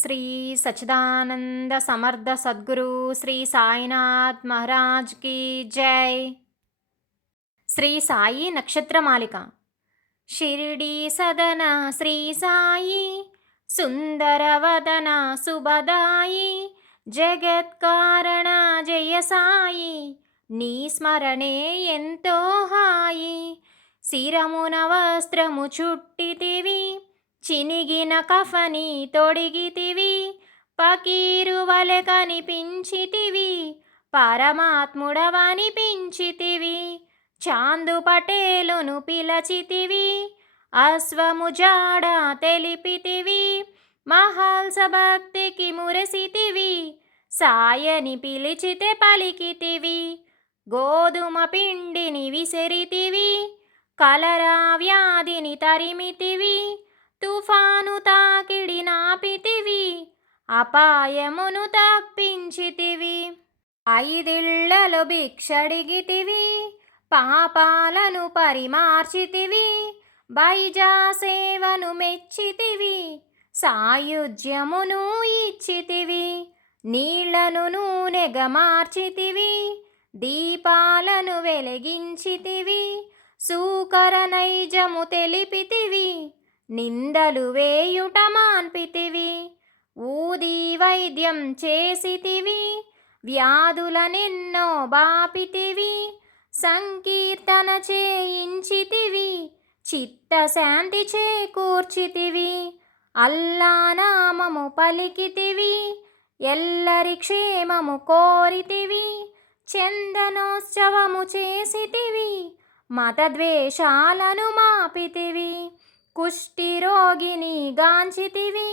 శ్రీ సచ్చిదానంద సమర్థ సద్గురు శ్రీ సాయినాథ్ మహారాజ్ కి జై. శ్రీ సాయి నక్షత్రమాలిక. షిరిడి సదన శ్రీ సాయి సుందరవదన శుభదాయి జగత్కారణ జయ సాయి నీ స్మరణే ఎంతో హాయి. శిరమున వస్త్రము చుట్టితివి చినిగిన కఫని తొడిగితివి పకీరు వలె కనిపించితివి పరమాత్ముడవనిపించితివి. చాందు పటేలును పిలచితివి అశ్వము జాడ తెలిపితివి మహల్స భక్తికి మురసితివి సాయని పిలిచితే పలికితివి. గోధుమ పిండిని విసిరితివి కలరా వ్యాధిని తరిమితివి తుఫాను తాకిడి నాపితివి అపాయమును తప్పించితివి. 5 ఏళ్లలో భిక్షడిగితివి పాపాలను పరిమార్చితివి బైజా సేవను మెచ్చితివి సాయుజ్యమును ఇచ్చితివి. నీళ్లను నూనెగా మార్చితివి దీపాలను వెలిగించితివి సూకర నైజము తెలిపితివి నిందలు వేయుట మాన్పితివి. ఊది వైద్యం చేసితివి వ్యాధులనెన్నో బాపితివి సంకీర్తన చేయించితివి చిత్తశాంతి చేకూర్చితివి. అల్లా నామము పలికితివి ఎల్లరి క్షేమము కోరితివి చందనోత్సవము చేసితివి మతద్వేషాలను మాపితివి. కుష్టి రోగిని గాంచితివి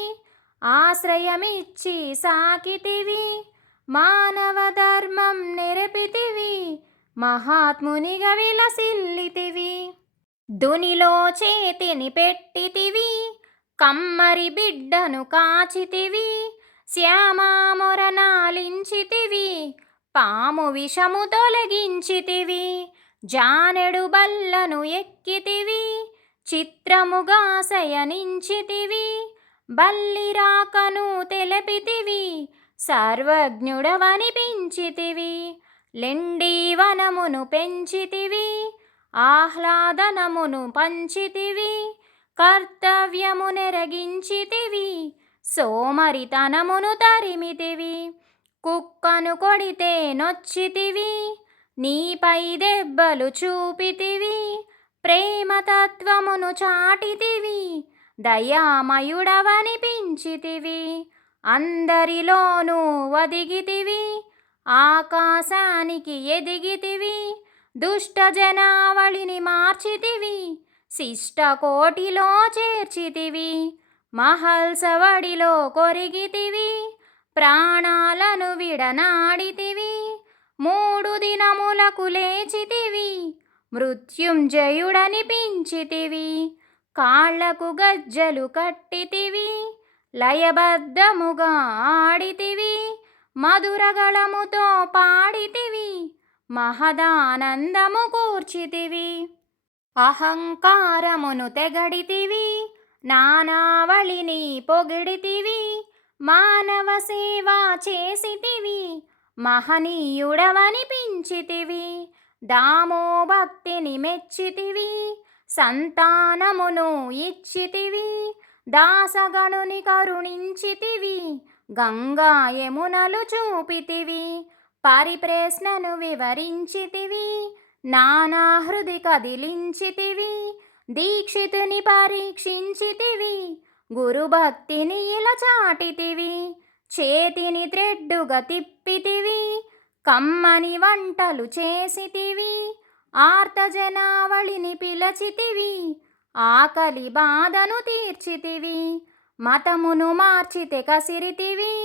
ఆశ్రయమిచ్చి సాకితివి మానవ ధర్మం నెరపితివి మహాత్మునిగా విలసిల్లితివి. దునిలో చేతిని పెట్టితివి కమ్మరి బిడ్డను కాచితివి శ్యామామొరనాలించితివి పాము విషము తొలగించితివి. జానెడు బల్లను ఎక్కితివి చిత్రముగా శయనించితివి బల్లి రాకను తెలిపితివి సర్వజ్ఞుడవనిపించితివి. లెండి వనమును పెంచితివి ఆహ్లాదనమును పంచితివి కర్తవ్యము నెరగించితివి సోమరితనమును తరిమితివి. కుక్కను కొడితే నొచ్చితివి నీపై దెబ్బలు చూపితివి ప్రేమతత్వమును చాటితివి దయామయుడవనిపించితివి. అందరిలోనూ ఒదిగితివి ఆకాశానికి ఎదిగితివి దుష్ట జనావళిని మార్చితివి శిష్టకోటిలో చేర్చితివి మహల్సవడిలో కొరిగితివి ప్రాణాలను విడనాడితివి 3 దినములకు లేచితివి మృత్యుంజయుడనిపించితివి. కాళ్లకు గజ్జలు కట్టితివి లయబద్ధముగా ఆడితివి మధురగళముతో పాడితివి మహదానందము కూర్చితివి. అహంకారమును తెగడితివి నానావళిని పొగిడితివి మానవ సేవ చేసితివి మహనీయుడవనిపించితివి. దామో భక్తిని మెచ్చితివి సంతానమును ఇచ్చితివి దాసగణుని కరుణించితివి గంగా యమునలు చూపితివి పరిప్రశ్నను వివరించితివి నానా హృది కదిలించితివి దీక్షితుని పరీక్షించితివి గురుభక్తిని ఇలా చాటితివి చేతిని త్రెడ్డుగా తిప్పితివి కమ్మని వంటలు చేసితివి ఆర్తజనావళిని పిలచితివి ఆకలి బాధను తీర్చితివి మతమును మార్చితే కసిరితివి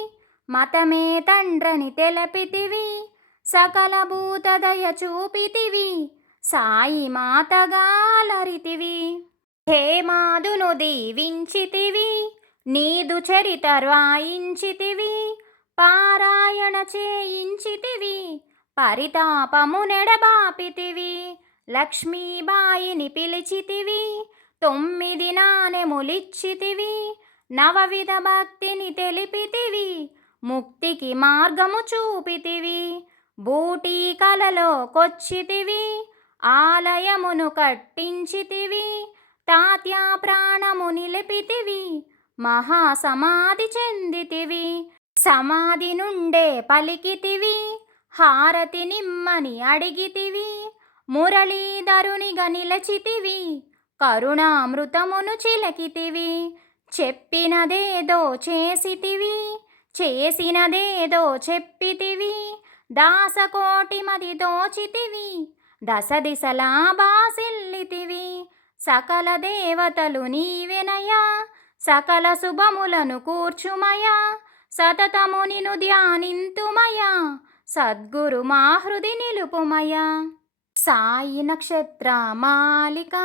మతమే తండ్రని తెలపితివి సకల భూతదయ చూపితివి సాయి మాతగా అలరితివి. హేమాదును దీవించితివి నీదు చరిత రాయించితివి పారాయణ చేయించితివి పరితాపము నెడబాపితివి లక్ష్మీబాయిని పిలిచితివి 9 నాణెములిచ్చితివి నవవిధ భక్తిని తెలిపితివి, ముక్తికి మార్గము చూపితివి. బూటీ కలలో కొచ్చితివి, ఆలయమును కట్టించితివి. తాత్యా ప్రాణము నిలిపితివి, మహాసమాధి చెందితివి. సమాధి నుండే పలికితివి, హారతి నిమ్మని అడిగితివి. మురళీధరునిగా నిలచితివి, కరుణామృతమును చిలకితివి. చెప్పినదేదో చేసితివి, చేసినదేదో చెప్పితివి. దాసకోటి మది దోచితివి, దశ దిశలా బాసిల్లితివి. సకల దేవతలు నీవెనయా, సకల శుభములను కూర్చుమయా. సతతము నిను ధ్యానింతుమయా, సద్గురు మా హృది నిలుపుమయా. సాయి నక్షత్ర మాలిక,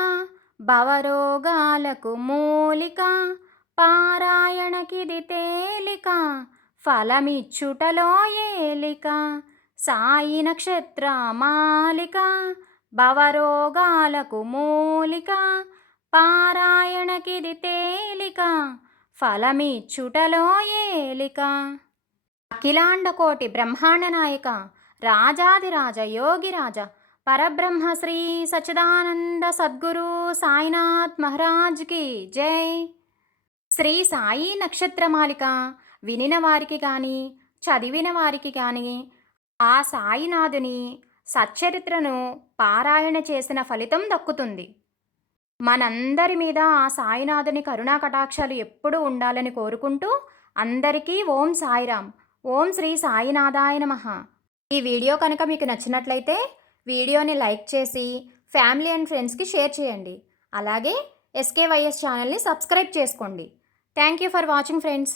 భవరోగాలకు మూలిక. పారాయణకిది తేలిక, ఫలమిచ్చుటలో ఏలిక. సాయి నక్షత్ర మాలిక, భవరోగాలకు మూలిక. పారాయణకిది తేలిక, ఫలమిచ్చుటలో ఏలిక. అఖిలాండకోటి బ్రహ్మాండ నాయక, రాజాదిరాజ యోగిరాజ, పరబ్రహ్మ శ్రీ సచ్చిదానంద సద్గురు సాయినాథ్ మహారాజ్కి జై. శ్రీ సాయి నక్షత్రమాలిక వినిన వారికి కానీ చదివిన వారికి కానీ ఆ సాయినాథుని సచ్చరిత్రను పారాయణ చేసిన ఫలితం దక్కుతుంది. మనందరి మీద ఆ సాయినాథుని కరుణా కటాక్షాలు ఎప్పుడూ ఉండాలని కోరుకుంటూ అందరికీ ఓం సాయిరామ్. ఓం శ్రీ సాయినాథాయ నమః. ఈ వీడియో కనుక మీకు నచ్చినట్లయితే వీడియోని లైక్ చేసి ఫ్యామిలీ అండ్ ఫ్రెండ్స్కి షేర్ చేయండి. అలాగే SKYS ఛానల్ని సబ్స్క్రైబ్ చేసుకోండి. Thank you for watching friends.